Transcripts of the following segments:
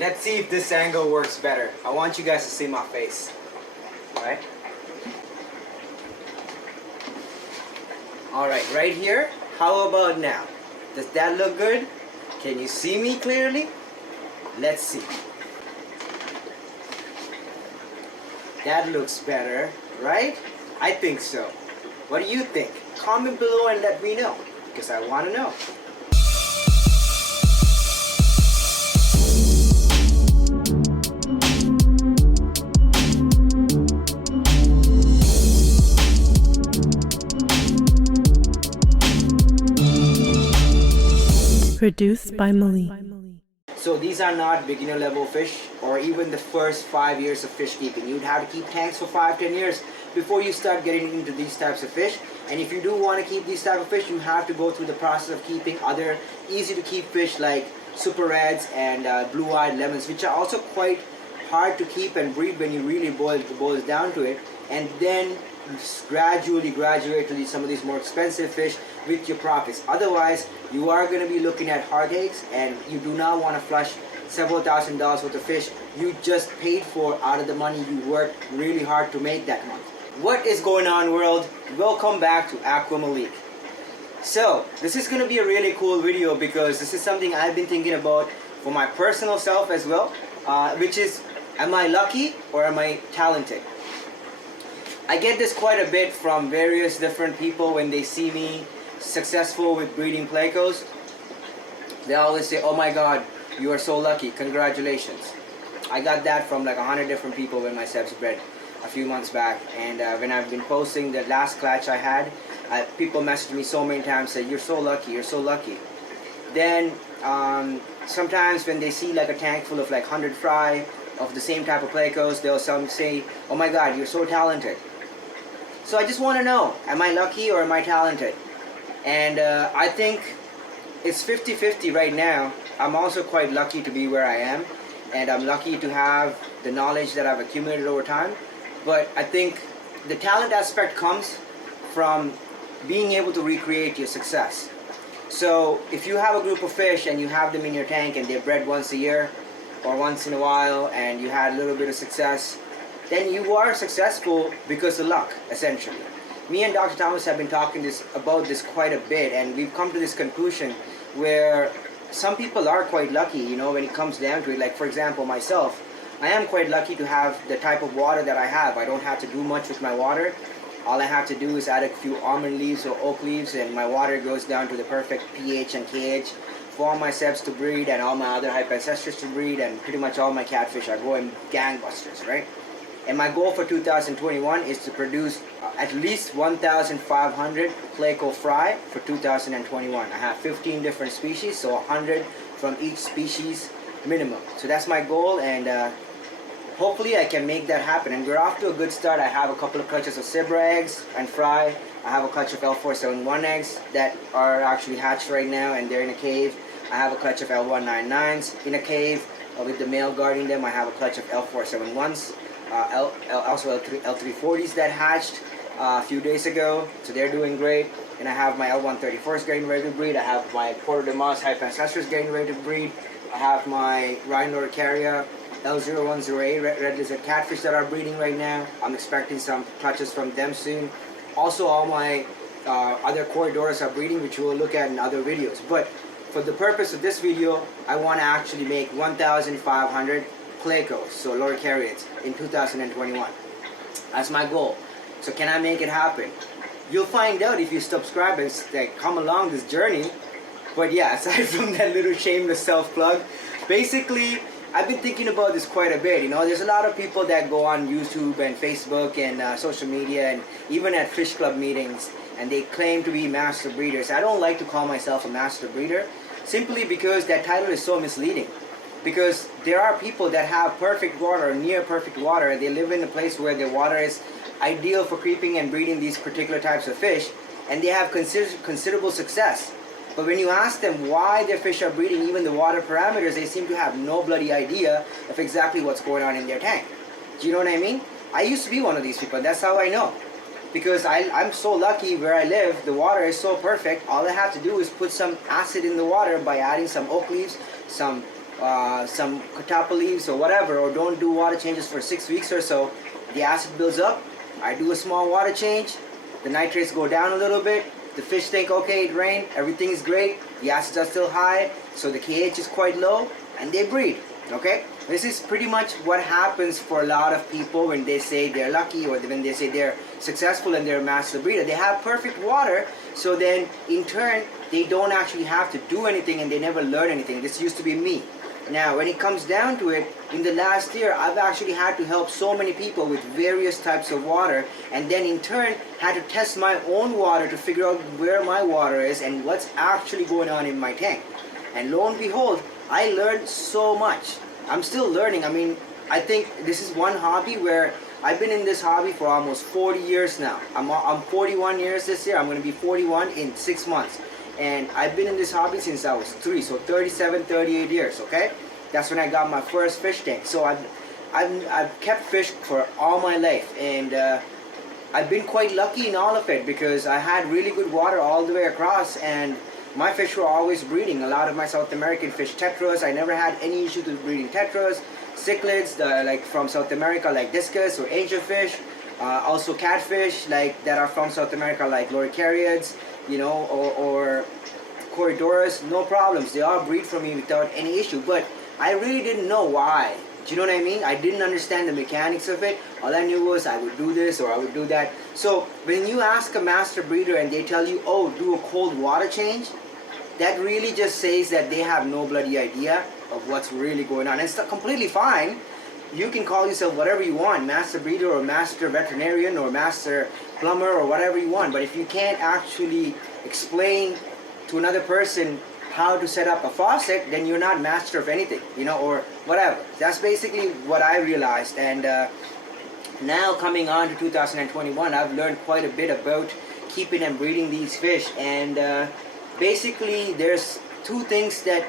Let's see if this angle works better. I want you guys to see my face. Alright? Alright, right here. How about now? Does that look good? Can you see me clearly? Let's see. That looks better, right? I think so. What do you think? Comment below and let me know, because I want to know. Produced by Mali. So these are not beginner level fish or even the first 5 years of fish keeping. You'd have to keep tanks for 5-10 years before you start getting into these types of fish. And if you do want to keep these type of fish, you have to go through the process of keeping other easy to keep fish like super reds and blue-eyed lemons, which are also quite hard to keep and breed when you really boil down to it. And then gradually graduate to some of these more expensive fish with your profits. Otherwise, you are going to be looking at heartaches, and you do not want to flush several $1,000s worth of fish you just paid for out of the money you worked really hard to make that month. What is going on, world? Welcome back to Aqua Malik. So this is going to be a really cool video because this is something I've been thinking about for my personal self as well, which is, am I lucky or am I talented? I get this quite a bit from various different people when they see me successful with breeding Plecos. They always say, oh my god, you are so lucky, congratulations. I got that from like 100 different people when my sebs bred a few months back. And when I've been posting the last clutch I had, people messaged me so many times, say, you're so lucky, you're so lucky. Then sometimes when they see like a tank full of like 100 fry of the same type of Plecos, they'll say, oh my god, you're so talented. So I just want to know, am I lucky or am I talented? And I think it's 50-50 right now. I'm also quite lucky to be where I am, and I'm lucky to have the knowledge that I've accumulated over time. But I think the talent aspect comes from being able to recreate your success. So if you have a group of fish and you have them in your tank and they're bred once a year or once in a while and you had a little bit of success, then you are successful because of luck, essentially. Me and Dr. Thomas have been talking about this quite a bit, and we've come to this conclusion where some people are quite lucky, you know, when it comes down to it. Like, for example, myself, I am quite lucky to have the type of water that I have. I don't have to do much with my water. All I have to do is add a few almond leaves or oak leaves, and my water goes down to the perfect pH and KH for all my sebs to breed and all my other hype ancestors to breed, and pretty much all my catfish are going gangbusters, right? And my goal for 2021 is to produce at least 1,500 Pleco fry for 2021. I have 15 different species, so 100 from each species minimum. So that's my goal, and hopefully I can make that happen. And we're off to a good start. I have a couple of clutches of Zebra eggs and fry. I have a clutch of L471 eggs that are actually hatched right now, and they're in a cave. I have a clutch of L199s in a cave with the male guarding them. I have a clutch of L471s. Also L340s that hatched a few days ago, so they're doing great. And I have my L134s getting ready to breed. I have my Porter de Moss hype ancestors getting ready to breed. I have my Rhino Carrier L010A red lizard catfish that are breeding right now. I'm expecting some clutches from them soon. Also, all my other corridors are breeding, which we'll look at in other videos. But for the purpose of this video, I want to actually make 1,500 Plecos, so loricariids, in 2021. That's my goal. So can I make it happen? You'll find out if you subscribe and come along this journey. But yeah, aside from that little shameless self-plug, basically, I've been thinking about this quite a bit. You know, there's a lot of people that go on YouTube and Facebook and social media and even at fish club meetings, and they claim to be master breeders. I don't like to call myself a master breeder, simply because that title is so misleading. Because there are people that have perfect water, near perfect water. They live in a place where their water is ideal for creeping and breeding these particular types of fish, and they have considerable success. But when you ask them why their fish are breeding even the water parameters, they seem to have no bloody idea of exactly what's going on in their tank. Do you know what I mean? I used to be one of these people. That's how I know. Because I'm so lucky where I live, the water is so perfect. All I have to do is put some acid in the water by adding some oak leaves, some some catappa leaves or whatever, or don't do water changes for 6 weeks or so, the acid builds up. I do a small water change, the nitrates go down a little bit, the fish think, okay, it rained, everything is great, the acids are still high, so the KH is quite low, and they breed. Okay, this is pretty much what happens for a lot of people when they say they're lucky, or when they say they're successful and they're a master breeder. They have perfect water, so then in turn they don't actually have to do anything and they never learn anything. This used to be me. Now when it comes down to it, in the last year I've actually had to help so many people with various types of water, and then in turn had to test my own water to figure out where my water is and what's actually going on in my tank. And lo and behold, I learned so much. I'm still learning. I mean, I think this is one hobby where I've been in this hobby for almost 40 years now. I'm 41 years this year. I'm going to be 41 in 6 months. And I've been in this hobby since I was 3, so 37, 38 years, okay? That's when I got my first fish tank. So I've kept fish for all my life, and I've been quite lucky in all of it because I had really good water all the way across, and my fish were always breeding. A lot of my South American fish, tetras, I never had any issues with breeding tetras, cichlids, like from South America, like discus or angelfish, also catfish, like that are from South America, like loricariids, you know, or corridoras. No problems. They all breed for me without any issue. But I really didn't know why. Do you know what I mean? I didn't understand the mechanics of it. All I knew was I would do this or I would do that. So when you ask a master breeder and they tell you, oh, do a cold water change, that really just says that they have no bloody idea of what's really going on. And it's completely fine. You can call yourself whatever you want, master breeder or master veterinarian or master plumber or whatever you want. But if you can't actually explain to another person how to set up a faucet, then you're not master of anything, you know, or whatever. That's basically what I realized. And now coming on to 2021, I've learned quite a bit about keeping and breeding these fish. And basically there's 2 things that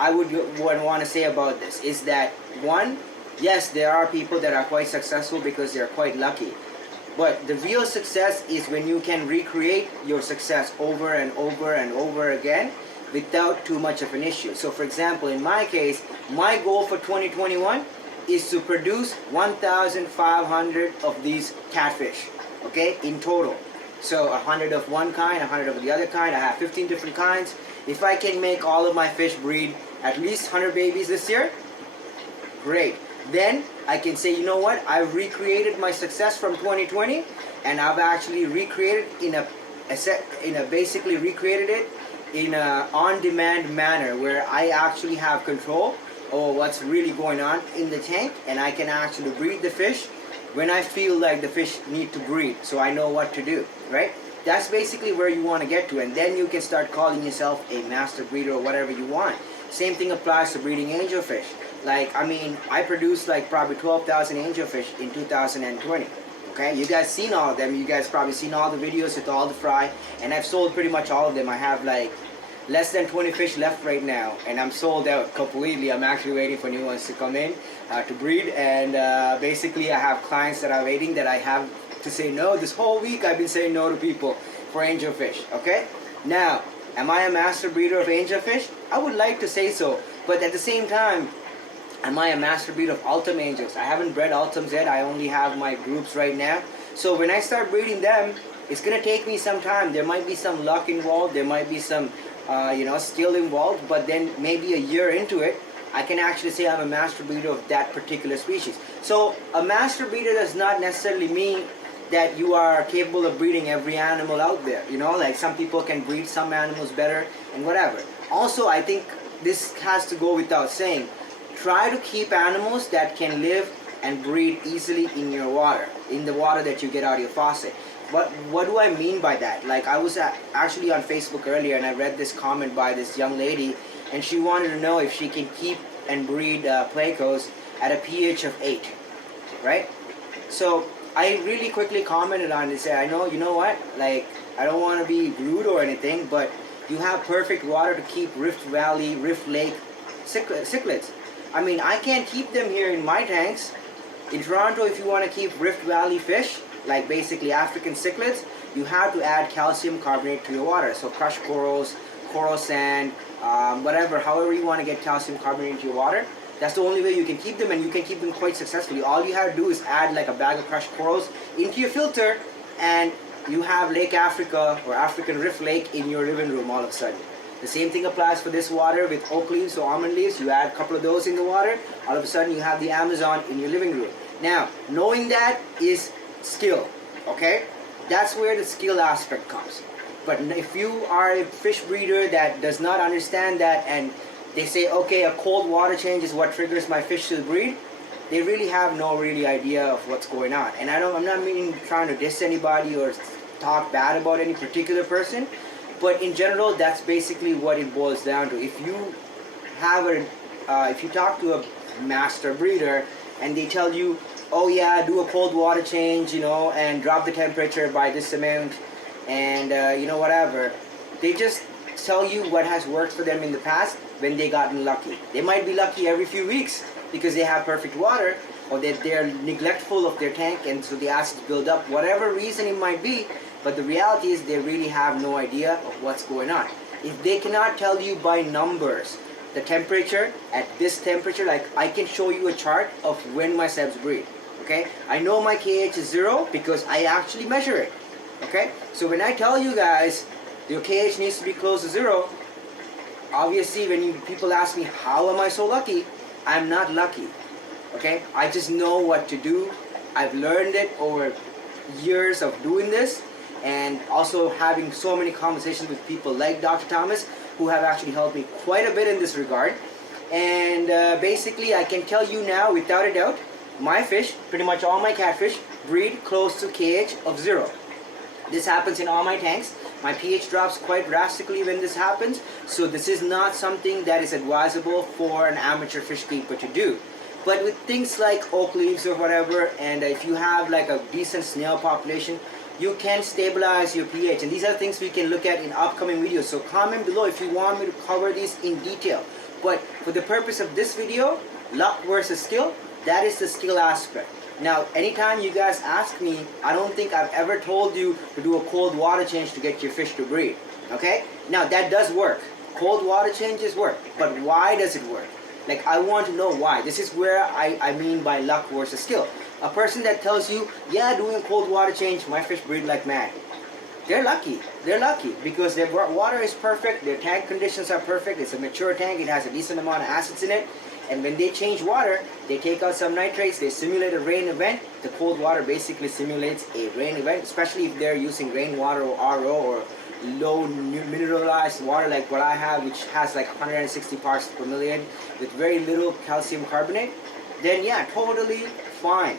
I would want to say about this. Is that one, yes, there are people that are quite successful because they're quite lucky. But the real success is when you can recreate your success over and over and over again without too much of an issue. So for example, in my case, my goal for 2021 is to produce 1,500 of these catfish, okay, in total. So 100 of one kind, 100 of the other kind. I have 15 different kinds. If I can make all of my fish breed at least 100 babies this year, great. Then I can say, you know what, I've recreated my success from 2020, and I've actually recreated basically recreated it in a on-demand manner where I actually have control over what's really going on in the tank, and I can actually breed the fish when I feel like the fish need to breed, so I know what to do, right? That's basically where you want to get to, and then you can start calling yourself a master breeder or whatever you want. Same thing applies to breeding angelfish. Like, I mean, I produced like probably 12,000 angelfish in 2020. Okay, you guys seen all of them. You guys probably seen all the videos with all the fry, and I've sold pretty much all of them. I have like less than 20 fish left right now, and I'm sold out completely. I'm actually waiting for new ones to come in to breed, and basically I have clients that are waiting that I have to say no. This whole week I've been saying no to people for angelfish. Okay, now am I a master breeder of angelfish? I would like to say so, but at the same time, am I a master breeder of Ultim angels? I haven't bred Ultims yet. I only have my groups right now. So when I start breeding them, it's going to take me some time. There might be some luck involved. There might be some, skill involved. But then maybe a year into it, I can actually say I'm a master breeder of that particular species. So a master breeder does not necessarily mean that you are capable of breeding every animal out there. You know, like some people can breed some animals better and whatever. Also, I think this has to go without saying. Try to keep animals that can live and breed easily in your water, in the water that you get out of your faucet. What do I mean by that? Like, I was actually on Facebook earlier, and I read this comment by this young lady, and she wanted to know if she can keep and breed Plecos at a pH of 8, right? So I really quickly commented on it and said, you know what, like, I don't want to be rude or anything, but you have perfect water to keep Rift Valley, Rift Lake cichlids. I mean, I can't keep them here in my tanks. In Toronto, if you want to keep Rift Valley fish, like basically African cichlids, you have to add calcium carbonate to your water. So crushed corals, coral sand, whatever, however you want to get calcium carbonate into your water. That's the only way you can keep them, and you can keep them quite successfully. All you have to do is add like a bag of crushed corals into your filter, and you have Lake Africa or African Rift Lake in your living room all of a sudden. The same thing applies for this water with oak leaves or almond leaves. You add a couple of those in the water, all of a sudden you have the Amazon in your living room. Now, knowing that is skill, okay? That's where the skill aspect comes. But if you are a fish breeder that does not understand that, and they say, okay, a cold water change is what triggers my fish to breed, they really have no really idea of what's going on. And I'm not meaning trying to diss anybody or talk bad about any particular person, but in general, that's basically what it boils down to. If you have if you talk to a master breeder and they tell you, oh yeah, do a cold water change, you know, and drop the temperature by this amount, and you know, whatever, they just tell you what has worked for them in the past when they gotten lucky. They might be lucky every few weeks because they have perfect water, or that they're neglectful of their tank and so the acids build up, whatever reason it might be. But the reality is they really have no idea of what's going on. If they cannot tell you by numbers the temperature at this temperature, like I can show you a chart of when my sebs breed. Okay, I know my KH is 0 because I actually measure it. Okay, so when I tell you guys your KH needs to be close to 0, obviously when people ask me how am I so lucky, I'm not lucky. Okay, I just know what to do. I've learned it over years of doing this, and also having so many conversations with people like Dr. Thomas, who have actually helped me quite a bit in this regard. And basically I can tell you now without a doubt, my fish, pretty much all my catfish, breed close to KH of 0. This happens in all my tanks. My pH drops quite drastically when this happens, so this is not something that is advisable for an amateur fish keeper to do. But with things like oak leaves or whatever, and if you have like a decent snail population, you can stabilize your pH. And these are things we can look at in upcoming videos. So comment below if you want me to cover these in detail. But for the purpose of this video, luck versus skill, that is the skill aspect. Now, anytime you guys ask me, I don't think I've ever told you to do a cold water change to get your fish to breed. Okay? Now, that does work. Cold water changes work. But why does it work? Like, I want to know why. This is where I mean by luck versus skill. A person that tells you, yeah, doing a cold water change, my fish breed like mad. They're lucky. They're lucky because their water is perfect, their tank conditions are perfect, it's a mature tank, it has a decent amount of acids in it, and when they change water, they take out some nitrates, they simulate a rain event. The cold water basically simulates a rain event, especially if they're using rainwater or RO or low mineralized water like what I have, which has like 160 parts per million with very little calcium carbonate. Then yeah, totally fine.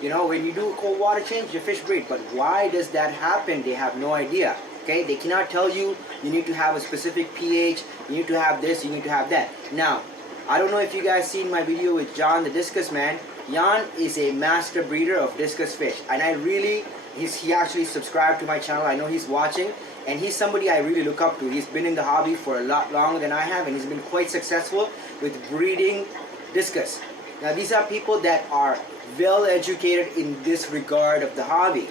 You know, when you do a cold water change, your fish breed. But why does that happen? They have no idea. Okay, they cannot tell you you need to have a specific pH, you need to have this, you need to have that. Now, I don't know if you guys seen my video with John the Discus Man. Jan is a master breeder of discus fish, and I really, he actually subscribed to my channel. I know he's watching, and he's somebody I really look up to. He's been in the hobby for a lot longer than I have, and he's been quite successful with breeding discus. Now, these are people that are well educated in this regard of the hobby.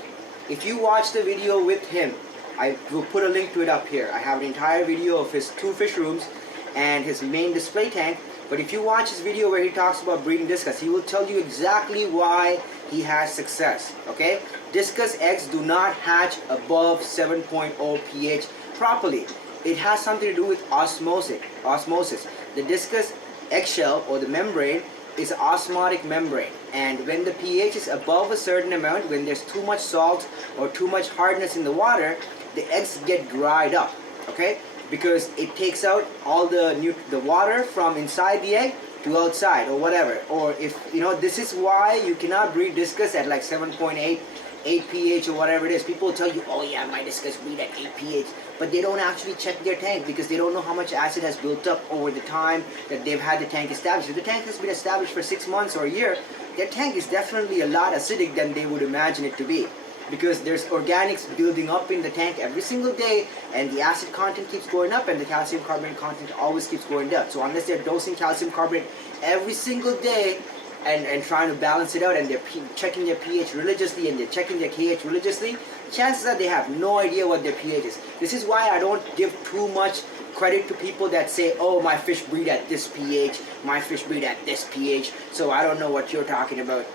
If you watch the video with him, I will put a link to it up here. I have an entire video of his 2 fish rooms and his main display tank. But if you watch his video where he talks about breeding discus, he will tell you exactly why he has success. Okay? Discus eggs do not hatch above 7.0 pH properly. It has something to do with osmosis. The discus eggshell or the membrane is an osmotic membrane, and when the pH is above a certain amount, when there's too much salt or too much hardness in the water, the eggs get dried up. Okay? Because it takes out all the water from inside the egg to outside or whatever. Or if, you know, this is why you cannot breed discus at like 7.8 pH or whatever it is. People tell you, oh yeah, my discus breed at 8 pH, but they don't actually check their tank because they don't know how much acid has built up over the time that they've had the tank established. If the tank has been established for 6 months or a year, their tank is definitely a lot acidic than they would imagine it to be, because there's organics building up in the tank every single day, and the acid content keeps going up and the calcium carbonate content always keeps going down. So unless they're dosing calcium carbonate every single day and trying to balance it out, and they're checking their pH religiously and they're checking their KH religiously, chances are they have no idea what their pH is. This is why I don't give too much credit to people that say, oh, my fish breed at this pH, my fish breed at this pH, so I don't know what you're talking about.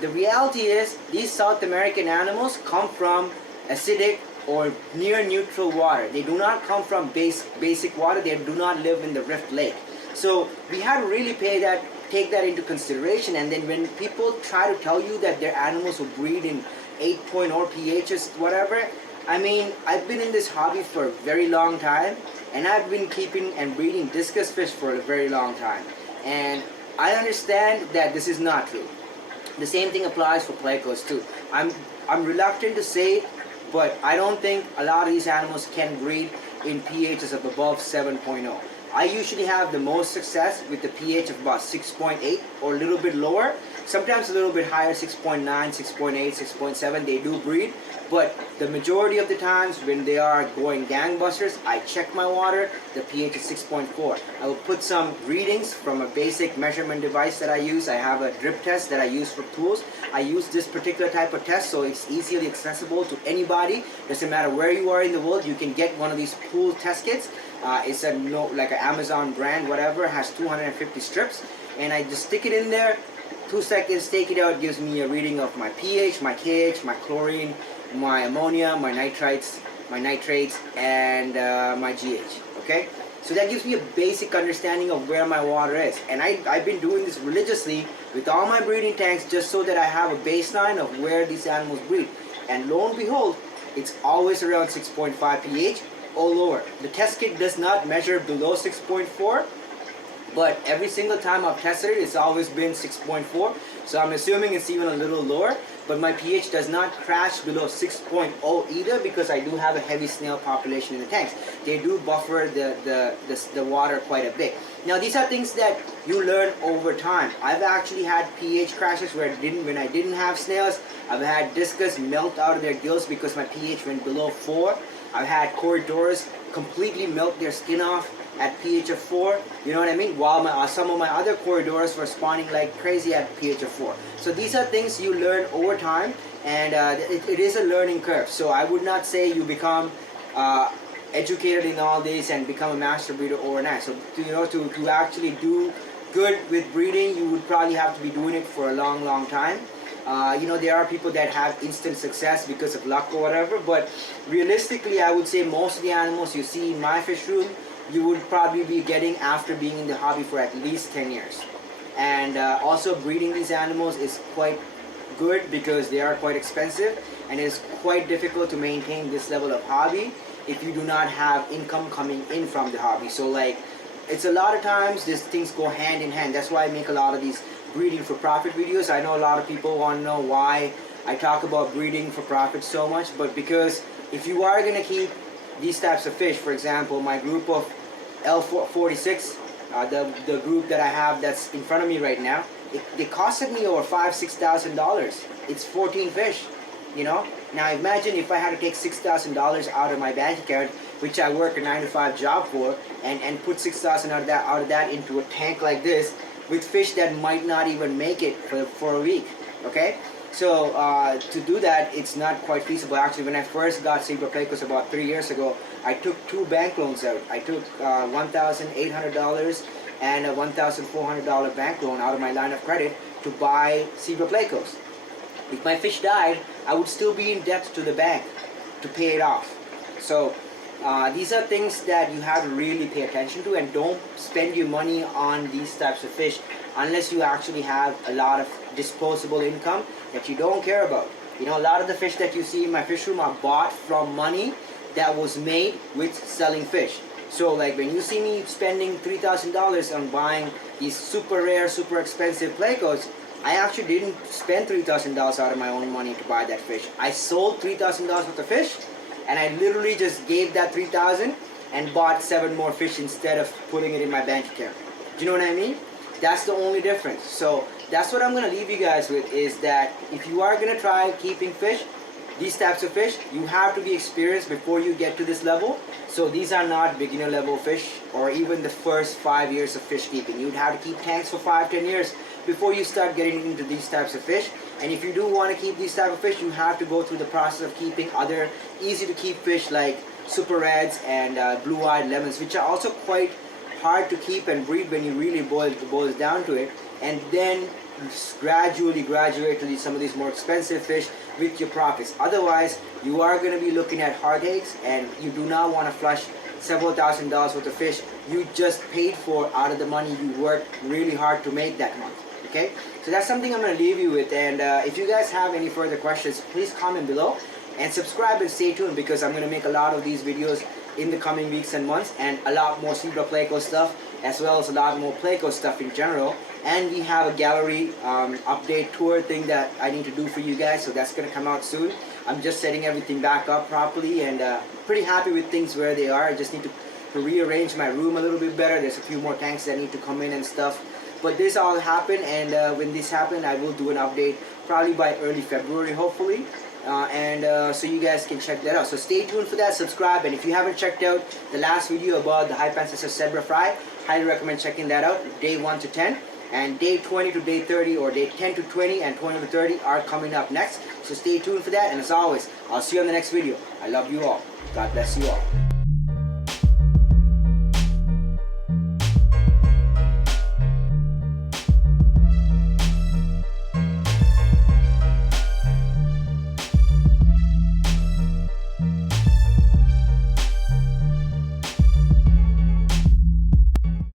The reality is, these South American animals come from acidic or near neutral water. They do not come from basic water. They do not live in the Rift Lake. So we have to really take that into consideration. And then when people try to tell you that their animals will breed in 8.0 pHs, whatever, I mean, I've been in this hobby for a very long time, and I've been keeping and breeding discus fish for a very long time. And I understand that this is not true. The same thing applies for Plecos too. I'm reluctant to say it, but I don't think a lot of these animals can breed in pHs of above 7.0. I usually have the most success with the pH of about 6.8 or a little bit lower. Sometimes a little bit higher, 6.9, 6.8, 6.7, they do breed. But the majority of the times when they are going gangbusters, I check my water, the pH is 6.4. I will put some readings from a basic measurement device that I use. I have a drip test that I use for pools. I use this particular type of test so it's easily accessible to anybody. Doesn't matter where you are in the world, you can get one of these pool test kits. It's like an Amazon brand, whatever, it has 250 strips. And I just stick it in there, 2 seconds, take it out, gives me a reading of my pH, my KH, my chlorine, my ammonia, my nitrates, and my GH, okay? So that gives me a basic understanding of where my water is. And I've been doing this religiously with all my breeding tanks just so that I have a baseline of where these animals breed. And lo and behold, it's always around 6.5 pH or lower. The test kit does not measure below 6.4, but every single time I've tested it, it's always been 6.4. So I'm assuming it's even a little lower. But my pH does not crash below 6.0 either, because I do have a heavy snail population in the tanks. They do buffer the water quite a bit. Now these are things that you learn over time. I've actually had pH crashes when I didn't have snails. I've had discus melt out of their gills because my pH went below 4. I've had corridors completely melt their skin off at pH of 4, you know what I mean? While some of my other corridors were spawning like crazy at pH of 4. So these are things you learn over time, and it is a learning curve. So I would not say you become educated in all this and become a master breeder overnight. So to actually do good with breeding, you would probably have to be doing it for a long time. There are people that have instant success because of luck or whatever, but realistically I would say most of the animals you see in my fish room, you would probably be getting after being in the hobby for at least 10 years. And also breeding these animals is quite good because they are quite expensive, and it's quite difficult to maintain this level of hobby if you do not have income coming in from the hobby. So like, it's a lot of times these things go hand in hand. That's why I make a lot of these breeding for profit videos. I know a lot of people want to know why I talk about breeding for profit so much, but because if you are going to keep these types of fish, for example, my group of L46, the group that I have that's in front of me right now, it costed me over $5,000–6,000. It's 14 fish, Now imagine if I had to take $6,000 out of my bank account, which I work a 9-to-5 job for, and put $6,000 out of that into a tank like this with fish that might not even make it for a week. Okay. So to do that, it's not quite feasible. Actually, when I first got Plecos about 3 years ago, I took 2 bank loans out. I took $1,800 and a $1,400 bank loan out of my line of credit to buy Plecos. If my fish died, I would still be in debt to the bank to pay it off. So these are things that you have to really pay attention to, and don't spend your money on these types of fish unless you actually have a lot of disposable income that you don't care about. A lot of the fish that you see in my fish room are bought from money that was made with selling fish. So like when you see me spending $3,000 on buying these super rare, super expensive Plecos, I actually didn't spend $3,000 out of my own money to buy that fish. I sold $3,000 worth of fish, and I literally just gave that $3,000 and bought 7 more fish instead of putting it in my bank account. Do you know what I mean? That's the only difference. So that's what I'm going to leave you guys with, is that if you are going to try keeping fish, these types of fish, you have to be experienced before you get to this level. So these are not beginner level fish, or even the first 5 years of fish keeping. You'd have to keep tanks for 5–10 years before you start getting into these types of fish. And if you do want to keep these type of fish, you have to go through the process of keeping other easy to keep fish like super reds and blue-eyed lemons, which are also quite hard to keep and breed when you really boils down to it. And then gradually graduate to some of these more expensive fish with your profits. Otherwise, you are going to be looking at heartaches, and you do not want to flush several $1,000s worth of fish you just paid for out of the money you worked really hard to make that month. Okay, so that's something I'm going to leave you with. And if you guys have any further questions, please comment below and subscribe and stay tuned, because I'm going to make a lot of these videos in the coming weeks and months, and a lot more zebra Plecos stuff, as well as a lot more Plecos stuff in general. And we have a gallery update tour thing that I need to do for you guys, so that's going to come out soon. I'm just setting everything back up properly, and pretty happy with things where they are. I just need to rearrange my room a little bit better. There's a few more tanks that need to come in and stuff. But this all happened, and when this happened, I will do an update probably by early February, hopefully. So you guys can check that out. So stay tuned for that, subscribe, and if you haven't checked out the last video about the high ancestor zebra fry, highly recommend checking that out. Day 1 to 10, and day 20 to day 30, or day 10 to 20 and 20 to 30 are coming up next. So stay tuned for that, and as always, I'll see you on the next video. I love you all. God bless you all.